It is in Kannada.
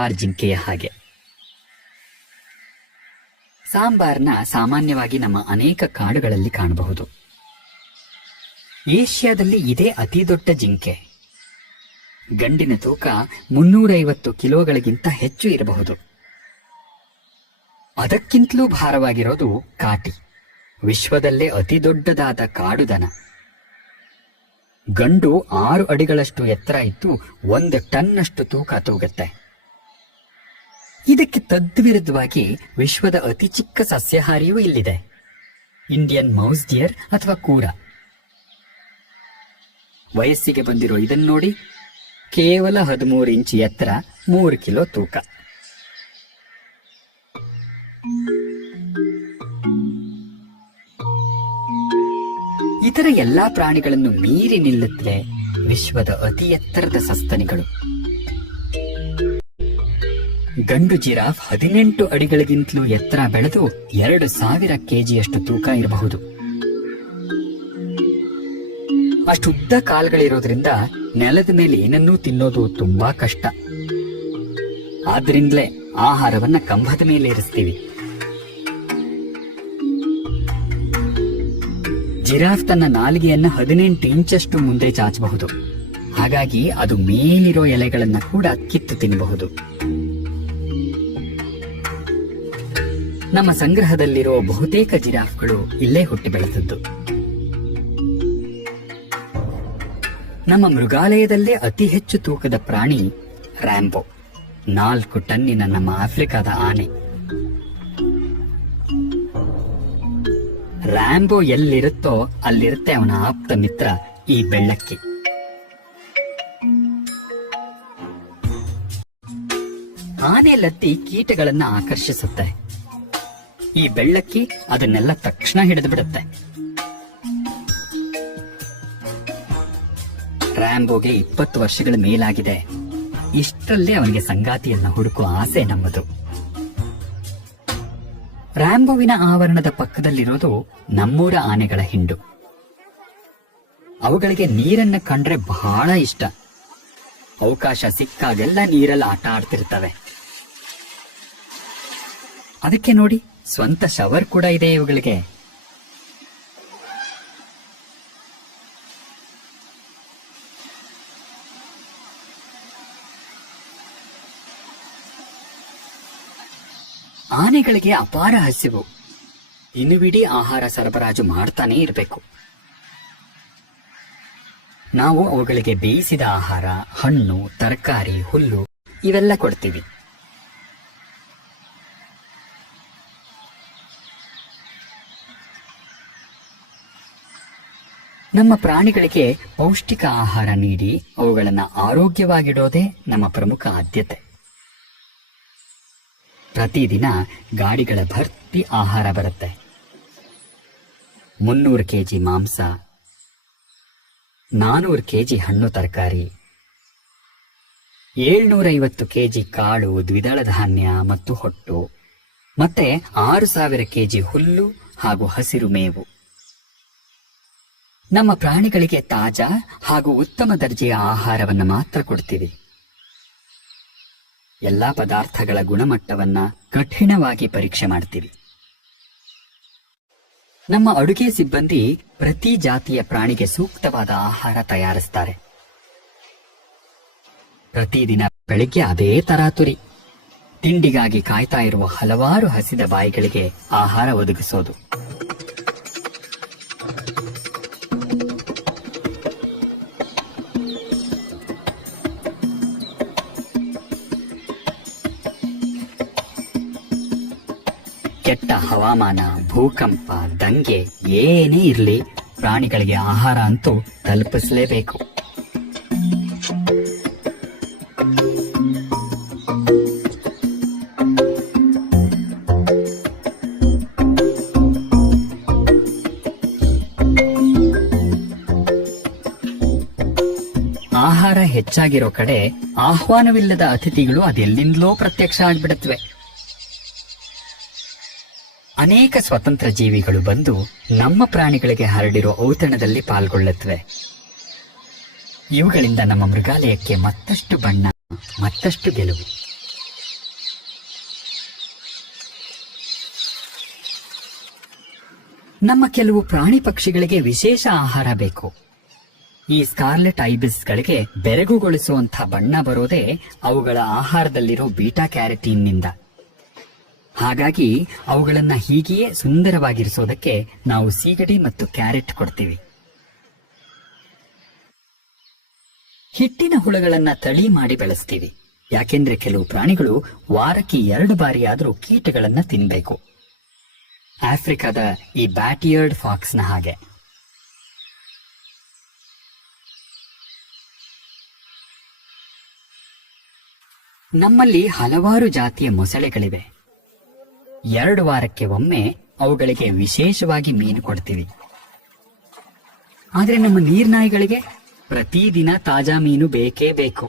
ಸಾಂಬಾರ್ ಜಿಂಕೆಯ ಹಾಗೆ. ಸಾಂಬಾರ್ನ ಸಾಮಾನ್ಯವಾಗಿ ನಮ್ಮ ಅನೇಕ ಕಾಡುಗಳಲ್ಲಿ ಕಾಣಬಹುದು. ಏಷ್ಯಾದಲ್ಲಿ ಇದೇ ಅತಿ ದೊಡ್ಡ ಜಿಂಕೆ. ಗಂಡಿನ ತೂಕ 350 ಕಿಲೋಗಳಿಗಿಂತ ಹೆಚ್ಚು ಇರಬಹುದು. ಅದಕ್ಕಿಂತಲೂ ಭಾರವಾಗಿರೋದು ಕಾಟಿ, ವಿಶ್ವದಲ್ಲೇ ಅತಿ ದೊಡ್ಡದಾದ ಕಾಡುದನ. ಗಂಡು 6 ಅಡಿಗಳಷ್ಟು ಎತ್ತರ ಇದ್ದು 1 ಟನ್ನಷ್ಟು ತೂಕ ತೂಗುತ್ತೆ. ಇದಕ್ಕೆ ತದ್ವಿರುದ್ಧವಾಗಿ ವಿಶ್ವದ ಅತಿ ಚಿಕ್ಕ ಸಸ್ಯಾಹಾರಿಯೂ ಇಲ್ಲಿದೆ, ಇಂಡಿಯನ್ ಮೌಸ್ ಡಿಯರ್ ಅಥವಾ ಕೂರ. ವಯಸ್ಸಿಗೆ ಬಂದಿರೋ ಇದನ್ನು ನೋಡಿ, ಕೇವಲ 13 ಇಂಚ್ ಎತ್ತರ, 3 ಕಿಲೋ ತೂಕ. ಇತರ ಎಲ್ಲಾ ಪ್ರಾಣಿಗಳನ್ನು ಮೀರಿ ನಿಲ್ಲುತ್ತವೆ ವಿಶ್ವದ ಅತಿ ಎತ್ತರದ ಸಸ್ತನಿಗಳು. ಗಂಡು ಜಿರಾಫ್ 18 ಅಡಿಗಳಿಗಿಂತಲೂ ಎತ್ತರ ಬೆಳೆದು 2000 ಕೆಜಿಯಷ್ಟು ತೂಕ ಇರಬಹುದು. ಅಷ್ಟುದ್ದ ಕಾಲುಗಳಿರೋದ್ರಿಂದ ನೆಲದ ಮೇಲೆ ಏನನ್ನೂ ತಿನ್ನೋದು ತುಂಬಾ ಕಷ್ಟ. ಆದ್ರಿಂದಲೇ ಆಹಾರವನ್ನ ಕಂಬದ ಮೇಲೆ ಇರಿಸ್ತೀವಿ. ಜಿರಾಫ್ ತನ್ನ ನಾಲಿಗೆಯನ್ನ 18 ಇಂಚಷ್ಟು ಮುಂದೆ ಚಾಚಬಹುದು. ಹಾಗಾಗಿ ಅದು ಮೇಲಿರೋ ಎಲೆಗಳನ್ನ ಕೂಡ ಕಿತ್ತು ತಿನ್ನಬಹುದು. ನಮ್ಮ ಸಂಗ್ರಹದಲ್ಲಿರೋ ಬಹುತೇಕ ಜಿರಾಫ್ಗಳು ಇಲ್ಲೇ ಹುಟ್ಟಿ ಬೆಳೆದದ್ದು. ನಮ್ಮ ಮೃಗಾಲಯದಲ್ಲೇ ಅತಿ ಹೆಚ್ಚು ತೂಕದ ಪ್ರಾಣಿ ರ್ಯಾಂಬೋ, 4 ಟನ್ನಿನ ನಮ್ಮ ಆಫ್ರಿಕಾದ ಆನೆ. ರ್ಯಾಂಬೋ ಎಲ್ಲಿರುತ್ತೋ ಅಲ್ಲಿರುತ್ತೆ ಅವನ ಆಪ್ತ ಮಿತ್ರ ಈ ಬೆಳ್ಳಕ್ಕಿ. ಆನೆ ಲತ್ತಿ ಕೀಟಗಳನ್ನ ಆಕರ್ಷಿಸುತ್ತೆ. ಈ ಬೆಳ್ಳಕ್ಕಿ ಅದನ್ನೆಲ್ಲ ತಕ್ಷಣ ಹಿಡಿದು ಬಿಡುತ್ತೆ. ರ್ಯಾಂಬೋಗೆ 20 ವರ್ಷಗಳ ಮೇಲಾಗಿದೆ. ಇಷ್ಟರಲ್ಲೇ ಅವನಿಗೆ ಸಂಗಾತಿಯನ್ನ ಹುಡುಕುವ ಆಸೆ ನಮ್ಮದು. ರ್ಯಾಂಬೋವಿನ ಆವರಣದ ಪಕ್ಕದಲ್ಲಿರೋದು ನಮ್ಮೂರ ಆನೆಗಳ ಹಿಂಡು. ಅವುಗಳಿಗೆ ನೀರನ್ನ ಕಂಡ್ರೆ ಬಹಳ ಇಷ್ಟ. ಅವಕಾಶ ಸಿಕ್ಕಾಗೆಲ್ಲ ನೀರಲ್ಲಿ ಆಟ ಆಡ್ತಿರ್ತವೆ. ಅದಕ್ಕೆ ನೋಡಿ, ಸ್ವಂತ ಶವರ್ ಕೂಡ ಇದೆ ಇವುಗಳಿಗೆ. ಆನೆಗಳಿಗೆ ಅಪಾರ ಹಸಿವು. ದಿನವಿಡೀ ಆಹಾರ ಸರಬರಾಜು ಮಾಡ್ತಾನೆ ಇರಬೇಕು. ನಾವು ಅವುಗಳಿಗೆ ಬೇಯಿಸಿದ ಆಹಾರ, ಹಣ್ಣು, ತರಕಾರಿ, ಹುಲ್ಲು ಇವೆಲ್ಲ ಕೊಡ್ತೀವಿ. ನಮ್ಮ ಪ್ರಾಣಿಗಳಿಗೆ ಪೌಷ್ಟಿಕ ಆಹಾರ ನೀಡಿ ಅವುಗಳನ್ನು ಆರೋಗ್ಯವಾಗಿಡೋದೇ ನಮ್ಮ ಪ್ರಮುಖ ಆದ್ಯತೆ. ಪ್ರತಿದಿನ ಗಾಡಿಗಳ ಭರ್ತಿ ಆಹಾರ ಬರುತ್ತೆ. 300 ಕೆಜಿ ಮಾಂಸ, 400 ಕೆಜಿ ಹಣ್ಣು ತರಕಾರಿ, 750 ಕೆಜಿ ಕಾಳು, ದ್ವಿದಳ ಧಾನ್ಯ ಮತ್ತು ಹೊಟ್ಟು, ಮತ್ತೆ 6000 ಕೆಜಿ ಹುಲ್ಲು ಹಾಗೂ ಹಸಿರು ಮೇವು. ನಮ್ಮ ಪ್ರಾಣಿಗಳಿಗೆ ತಾಜಾ ಹಾಗೂ ಉತ್ತಮ ದರ್ಜೆಯ ಆಹಾರವನ್ನು ಮಾತ್ರ ಕೊಡ್ತೀವಿ. ಎಲ್ಲಾ ಪದಾರ್ಥಗಳ ಗುಣಮಟ್ಟವನ್ನ ಕಠಿಣವಾಗಿ ಪರೀಕ್ಷೆ ಮಾಡ್ತೀವಿ. ನಮ್ಮ ಅಡುಗೆ ಸಿಬ್ಬಂದಿ ಪ್ರತಿ ಜಾತಿಯ ಪ್ರಾಣಿಗೆ ಸೂಕ್ತವಾದ ಆಹಾರ ತಯಾರಿಸ್ತಾರೆ. ಪ್ರತಿದಿನ ಬೆಳಿಗ್ಗೆ ಅದೇ ತರಾತುರಿ. ತಿಂಡಿಗಾಗಿ ಕಾಯ್ತಾ ಇರುವ ಹಲವಾರು ಹಸಿದ ಬಾಯಿಗಳಿಗೆ ಆಹಾರ ಒದಗಿಸೋದು. ಕೆಟ್ಟ ಹವಾಮಾನ, ಭೂಕಂಪ, ದಂಗೆ ಏನೇ ಇರಲಿ, ಪ್ರಾಣಿಗಳಿಗೆ ಆಹಾರ ಅಂತೂ ತಲುಪಿಸಲೇಬೇಕು. ಆಹಾರ ಹೆಚ್ಚಾಗಿರೋ ಕಡೆ ಆಹ್ವಾನವಿಲ್ಲದ ಅತಿಥಿಗಳು ಅದೆಲ್ಲಿಂದಲೋ ಪ್ರತ್ಯಕ್ಷ ಆಗ್ಬಿಡತ್ವೆ. ಅನೇಕ ಸ್ವತಂತ್ರ ಜೀವಿಗಳು ಬಂದು ನಮ್ಮ ಪ್ರಾಣಿಗಳಿಗೆ ಹರಡಿರೋ ಔತಣದಲ್ಲಿ ಪಾಲ್ಗೊಳ್ಳುತ್ತವೆ. ಇವುಗಳಿಂದ ನಮ್ಮ ಮೃಗಾಲಯಕ್ಕೆ ಮತ್ತಷ್ಟು ಬಣ್ಣ, ಮತ್ತಷ್ಟು ಗೆಲುವು. ನಮ್ಮ ಕೆಲವು ಪ್ರಾಣಿ ಪಕ್ಷಿಗಳಿಗೆ ವಿಶೇಷ ಆಹಾರ ಬೇಕು. ಈ ಸ್ಕಾರ್ಲೆಟ್ ಐಬಿಸ್ಗಳಿಗೆ ಬೆರಗುಗೊಳಿಸುವಂಥ ಬಣ್ಣ ಬರೋದೇ ಅವುಗಳ ಆಹಾರದಲ್ಲಿರೋ ಬೀಟಾ ಕ್ಯಾರಟೀನ್ನಿಂದ. ಹಾಗಾಗಿ ಅವುಗಳನ್ನ ಹೀಗೆಯೇ ಸುಂದರವಾಗಿರಿಸೋದಕ್ಕೆ ನಾವು ಸೀಗಡಿ ಮತ್ತು ಕ್ಯಾರೆಟ್ ಕೊಡ್ತೀವಿ. ಹಿಟ್ಟಿನ ಹುಳುಗಳನ್ನ ತಳಿ ಮಾಡಿ ಬೆಳೆಸ್ತೀವಿ. ಯಾಕೆಂದ್ರೆ ಕೆಲವು ಪ್ರಾಣಿಗಳು ವಾರಕ್ಕೆ 2 ಬಾರಿ ಆದ್ರೂ ಕೀಟಗಳನ್ನ ತಿನ್ಬೇಕು. ಆಫ್ರಿಕಾದ ಈ ಬ್ಯಾಟಿಯರ್ಡ್ ಫಾಕ್ಸ್ನ ಹಾಗೆ. ನಮ್ಮಲ್ಲಿ ಹಲವಾರು ಜಾತಿಯ ಮೊಸಳೆಗಳಿವೆ. 2 ವಾರಕ್ಕೆ ಒಮ್ಮೆ ಅವುಗಳಿಗೆ ವಿಶೇಷವಾಗಿ ಮೀನು ಕೊಡ್ತೀವಿ. ಆದ್ರೆ ನಮ್ಮ ನೀರ್ನಾಯಿಗಳಿಗೆ ಪ್ರತಿದಿನ ತಾಜಾ ಮೀನು ಬೇಕೇ ಬೇಕು.